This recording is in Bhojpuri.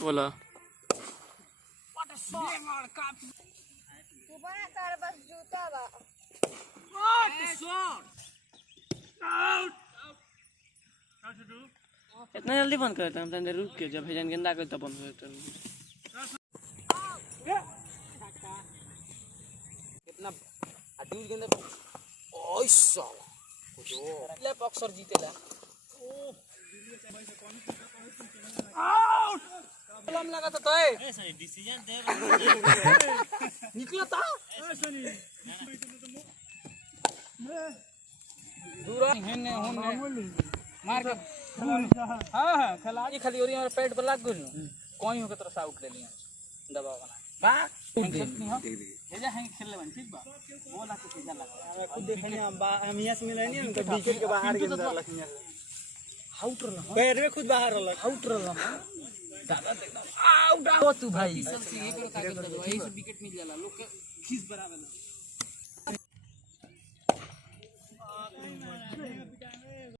बोला बस जूता बा इतना जल्दी बंद करते हम तंदे रुक के जब भेजन गेंदा के तब बंद करते कितना अड्यूज गेंदा ओय साला जो ले बॉक्सर जीतेला आउट कलम लगा तो ए सही डिसीजन दे निकला था ऐसा नहीं दूर हेने होने मार के हां खिलाड़ी खाली और हमारे पेट पर लग गइल कोई हो के तरफ आउट ले लिया दबा बना बा भेजा है खेलले बन ठीक बा वो ला के भेजा लगा हम खुद देखने हम यस मिले नहीं उनके विकेट के बाहर गेंद लखनिया आउट रहला पैर में खुद बाहर रहला आउट रहला दादा देखना आउट हो तू भाई चल सी एक का गेंद दो यही से विकेट मिल जाला लोग के खींच बराबर